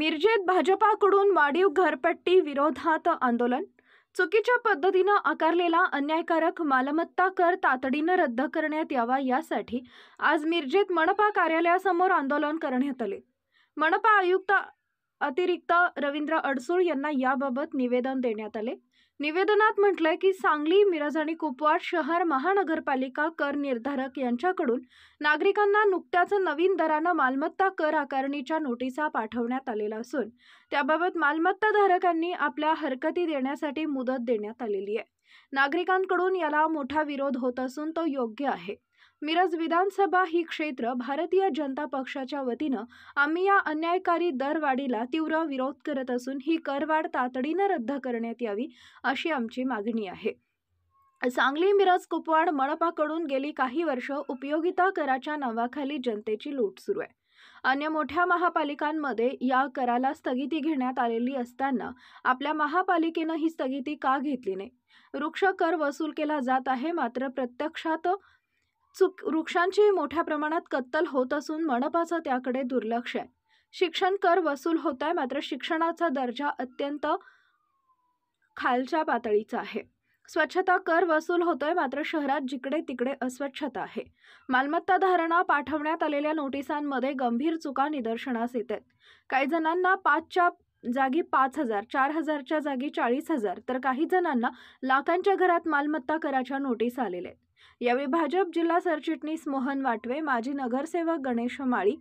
मिरजेत भाजपाकडून वाढीव घरपट्टी विरोधात आंदोलन। चुकीच्या पद्धतीने आकारलेला अन्यायकारक मालमत्ता कर तातडीने रद्द करण्यात यावा यासाठी आज मिरजेत मनपा कार्यालयासमोर आंदोलन करण्यात आले। मनपा आयुक्त अतिरिक्त रवींद्र अडसूळ यांना याबाबत निवेदन देण्यात आले। निवेदनात म्हटलंय की सांगली, मिरज आणि कुपवाड शहर महानगरपालिका कर निर्धारक यांच्याकडून नागरिकांना नुकत्याच नवीन दराने मालमत्ता कर आकारणीच्या नोटिसा पाठवण्यात आलेल्या असून त्याबाबत मालमत्ता धारकांनी आपल्या हरकती देण्यासाठी मुदत देण्यात आलेली आहे। नागरिकांकडून याला मोठा विरोध होत असून तो योग्य आहे। मिरज विधानसभा ही क्षेत्र भारतीय जनता पक्षाच्या वतीने आम्ही या अन्यायकारी दरवाढीला तीव्र विरोध करत असून ही करवाढ तातडीने रद्द करण्यात यावी अशी आमची मागणी आहे। सांगली, मिरज, कुपवाड मनपाकडून गेली काही वर्ष उपयोगिता कराच्या नावाखाली जनतेची लूट सुरू आहे। अन्य मोठ्या महापालिकांमध्ये या कराला स्थगिती घेण्यात आलेली असताना आपल्या महापालिकेने ही स्थगिती का घेतली नाही? वृक्ष कर वसूल केला जात आहे, मात्र प्रत्यक्षात वृक्षांची मोठ्या प्रमाणात कत्तल होत असून मनपाचं त्याकडे दुर्लक्ष आहे। शिक्षण कर वसूल होत आहे, मात्र शिक्षणाचा दर्जा अत्यंत खालच्या पातळीचा आहे। स्वच्छता कर वसूल होतोय, मात्र शहरात जिकडे तिकडे अस्वच्छता आहे। मालमत्ता धारणा पाठवण्यात आलेल्या नोटिसांमध्ये गंभीर चुका निदर्शनास येतात। काही जणांना 5च्या जागी 5,000, 4,000च्या जागी 40,000 तर काही जणांना लाखांच्या घरात मालमत्ता कराच्या नोटीस आलेल्या आहेत। यावेळी भाजप जिल्हा सरचिटणीस मोहन वाटवे, माजी नगरसेवक गणेश माळी,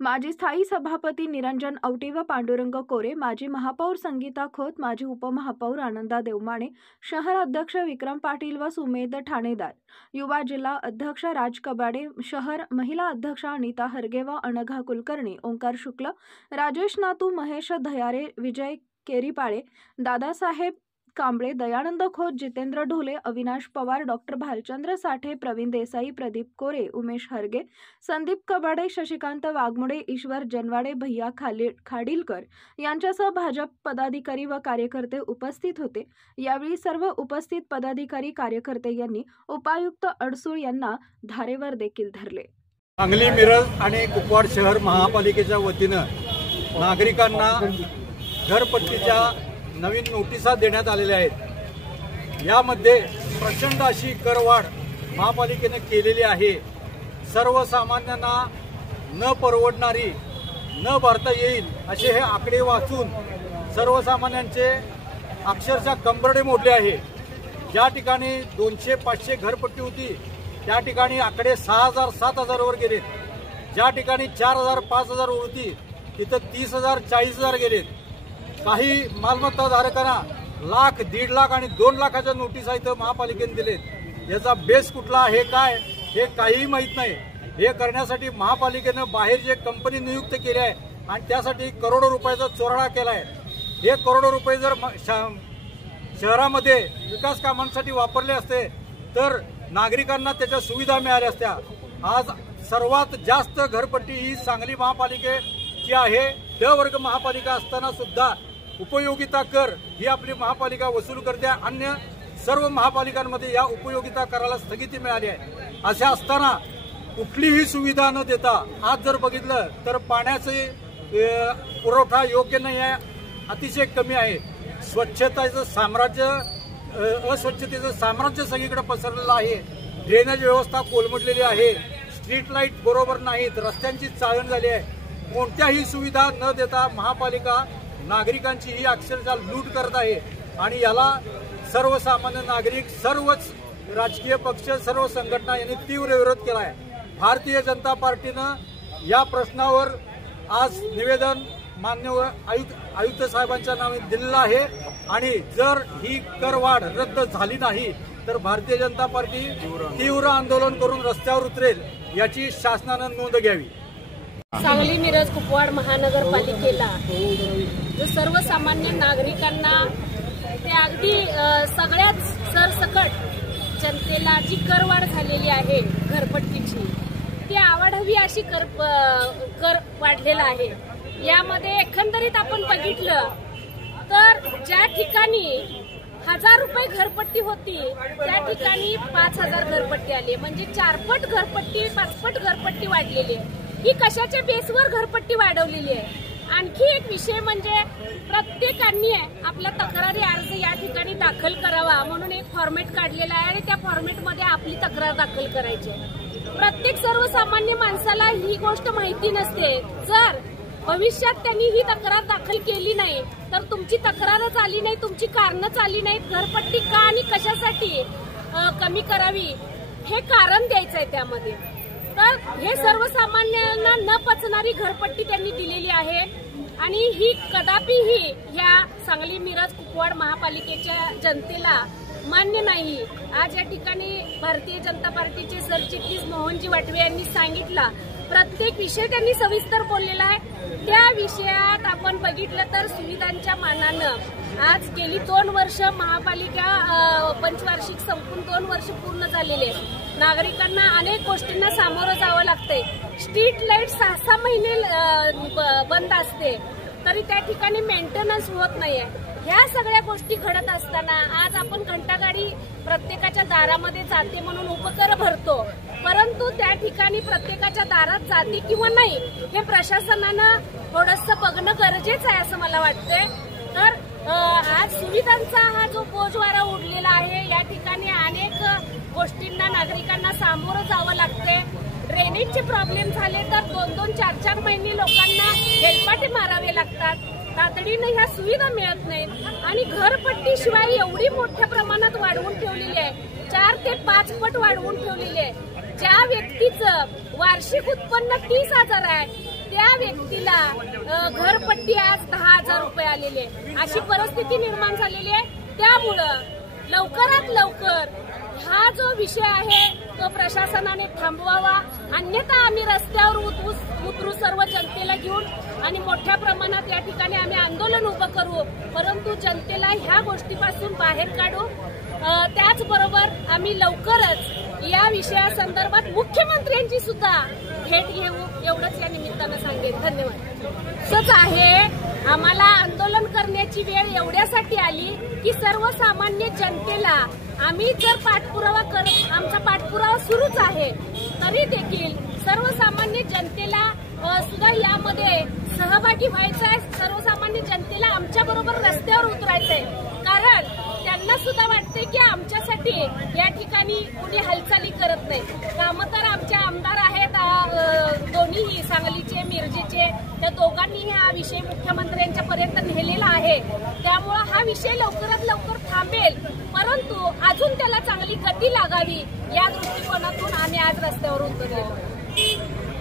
माजी स्थायी सभापती निरंजन औटी व पांडुरंग कोरे, माजी महापौर संगीता खोत, माजी उपमहापौर आनंदा देवमाणे, शहर अध्यक्ष विक्रम पाटील व सुमेध ठाणेदार, युवा जिल्हा अध्यक्ष राज कबाडे, शहर महिला अध्यक्ष अनिता हरगे व अनघा कुलकर्णी, ओंकार शुक्ल, राजेश नातू, महेश धयारे, विजय केरीपाळे, दादासाहेब कांबळे, दयानंद खोत, जितेंद्र ढोले, अविनाश पवार, डॉक्टर भालचंद्र साठे, प्रवीण देसाई, प्रदीप कोरे, उमेश हरगे, संदीप कबाडे, शशिकांत वाघमोडे, ईश्वर जनवाडे, भैया खाडीलकर यांच्यासह भाजप पदाधिकारी व कार्यकर्ते उपस्थित होते। यावेळी सर्व उपस्थित पदाधिकारी कार्यकर्ते यांनी उपायुक्त अडसूळ यांना धारेवर देखील धरले। सांगली, मिरज आणि कुपवाड शहर महापालिकेच्या वतीने नागरिकांना घरपट्टीच्या नवीन नोटिसा देण्यात आलेल्या आहेत। यामध्ये प्रचंड अशी करवाढ महापालिकेने केलेली आहे। सर्वसामान्यांना न परवडणारी, न भरता येईल असे हे आकडे वाचून सर्वसामान्यांचे अक्षरशः कंबरडे मोडले आहे। ज्या ठिकाणी 200-500 घरपट्टी होती त्या ठिकाणी आकडे 6,000, 7,000 वर गेले। ज्या ठिकाणी 4,000, 5,000 होती तिथं 30,000, 40,000 गेलेत। काही मालमत्ता धारकांना लाख, 1.5 लाख आणि 2 लाखाच्या नोटिसा इथं महापालिकेने दिलेत। याचा बेस कुठला आहे काय हे काहीही माहीत नाही। हे करण्यासाठी महापालिकेने बाहेर जे कंपनी नियुक्त केली आहे आणि त्यासाठी करोडो रुपयाचा चोराडा केलाय। हे करोडो रुपये जर शहरामध्ये विकास कामांसाठी वापरले असते तर नागरिकांना त्याच्या सुविधा मिळाल्या असत्या। आज सर्वात जास्त घरपट्टी ही सांगली महापालिकेची आहे। ड वर्ग महापालिका असताना सुद्धा उपयोगिता कर ही आपली महापालिका वसूल करते। अन्य सर्व महापालिकांमध्ये या उपयोगिता कराला स्थगिती मिळाली आहे। अशा असताना कुठलीही सुविधा न देता आज जर बघितलं तर पाण्याचे पुरवठा योग्य नाही आहे, अतिशय कमी आहे। स्वच्छतेचं साम्राज्य, अस्वच्छतेचं साम्राज्य सगळीकडे पसरलेलं आहे। ड्रेनेज व्यवस्था कोलमडलेली आहे, स्ट्रीट लाईट बरोबर नाहीत, रस्त्यांची चाळण झाली आहे। कोणत्याही सुविधा न देता महापालिका नागरिकांची ही अक्षरशः लूट करत आहे आणि याला सर्वसामान्य नागरिक, सर्वच राजकीय पक्ष, सर्व संघटना यांनी तीव्र विरोध केला आहे। भारतीय जनता पार्टीनं या प्रश्नावर आज निवेदन मान्यवर आयुक्त साहेबांच्या नावे दिलेलं आहे आणि जर ही करवाढ रद्द झाली नाही तर भारतीय जनता पार्टी तीव्र आंदोलन करून रस्त्यावर उतरेल, याची शासनानं नोंद घ्यावी। सांगली, मिरज, कुपवाड महानगरपालिकेला जो सर्वसामान्य नागरिकांना ते अगदी सगळ्याच सरसकट जनतेला जी करवाढ झालेली आहे घरपट्टीची ती आवडावी अशी कर वाढलेला आहे। यामध्ये एकंदरीत आपण बघितलं तर ज्या ठिकाणी 1000 रुपये घरपट्टी होती त्या ठिकाणी 5000 घरपट्टी आली, म्हणजे 4पट घरपट्टी 5पट घरपट्टी वाढलेली आहे. ही कशाच्या बेसवर घरपट्टी वाढवलेली आहे? आणखी एक विषय म्हणजे प्रत्येकाने आपला तक्रारी अर्ज या ठिकाणी दाखल करावा म्हणून एक फॉर्मेट काढलेला आहे आणि त्या फॉर्मेटमध्ये आपली तक्रार दाखल करायची. प्रत्येक सर्वसामान्य माणसाला ही गोष्ट माहिती नसते. जर भविष्यात त्यांनी ही तक्रार दाखल केली नाही तर तुमची तक्रारच आली नाही, तुमची कारणच आली नाहीत, घरपट्टी का आणि कशासाठी कमी करावी हे कारण द्यायचं आहे त्यामध्ये. तर हे सर्वसामान्यांना न पचणारी घरपट्टी त्यांनी दिलेली आहे आणि ही कदापिही ह्या सांगली मिरज कुपवाड महापालिकेच्या जनतेला मान्य नाही. आज या ठिकाणी भारतीय जनता पार्टीचे सरचिटणीस मोहनजी वाटवे यांनी सांगितलं, प्रत्येक विषय त्यांनी सविस्तर बोललेला आहे. त्या विषयात आपण बघितलं तर सुविधांच्या मानानं आज गेली 2 वर्ष महापालिका पंचवार्षिक संपून 2 वर्ष पूर्ण झालेले. नागरिकांना अनेक गोष्टींना सामोरं जावं लागतंय. स्ट्रीट लाईट 6-6 महिने बंद असते तरी त्या ठिकाणी मेंटेनन्स होत नाहीये. ह्या सगळ्या गोष्टी घडत असताना आज आपण घंटागाडी प्रत्येकाच्या दारामध्ये जाते म्हणून उपकर भरतो, परंतु त्या ठिकाणी प्रत्येकाच्या दारात जाते किंवा नाही हे प्रशासनानं थोडंसं बघणं गरजेचं आहे असं मला वाटतंय. तर आज सुविधांचा हा जो बोजवारा उडलेला आहे, या ठिकाणी अनेक गोष्टींना नागरिकांना सामोरं जावं लागते. ड्रेनेजचे प्रॉब्लेम झाले तर 2-2, 4-4 महिने लोकांना हेलपाटे मारावे लागतात. तातडीनं ह्या सुविधा मिळत नाहीत आणि घरपट्टी शिवाय एवढी मोठ्या प्रमाणात वाढवून ठेवलेली आहे, 4 ते 5 पट वाढवून ठेवलेली आहे. ज्या व्यक्तीचं वार्षिक उत्पन्न 30,000 आहे त्या व्यक्तीला घरपट्टी आज 10,000 रुपये आलेली आहे. अशी परिस्थिती निर्माण झालेली आहे. त्यामुळं लवकरात लवकर हा जो विषय आहे तो प्रशासनाने थांबवावा, अन्यथा आम्ही रस्त्यावर उतरू सर्व जनतेला घेऊन आणि मोठ्या प्रमाणात या ठिकाणी आम्ही आंदोलन उभं करू, परंतु जनतेला ह्या गोष्टीपासून बाहेर काढू. त्याचबरोबर आम्ही लवकरच या विषयासंदर्भात मुख्यमंत्र्यांची सुद्धा भेट घेऊ, एवढंच या निमित्तानं सांगेन. धन्यवाद. असंच आहे, आम्हाला आंदोलन करण्याची वेळ एवढ्यासाठी आली की सर्वसामान्य जनतेला आम्ही जर पाठपुरावा करत, आमचा पाठपुरावा सुरूच आहे, तरी देखील सर्वसामान्य जनतेला सुद्धा यामध्ये सहभागी व्हायचं आहे. सर्वसामान्य जनतेला आमच्या बरोबर रस्त्यावर उतरायचंय, कारण त्यांना सुद्धा वाटते की आमच्यासाठी या ठिकाणी कुणी हालचाली करत नाही. कामं तर आमचे आमदार आहेत, दोन्हीही सांगलीचे मिरजेचे, त्या दोघांनीही हा विषय मुख्यमंत्र्यांच्या पर्यंत नेलेला आहे. त्यामुळं हा विषय लवकरात लवकर थांबेल, परंतु अजून त्याला चांगली गती लागावी या दृष्टिकोनातून आम्ही आज रस्त्यावर उतरलेलो.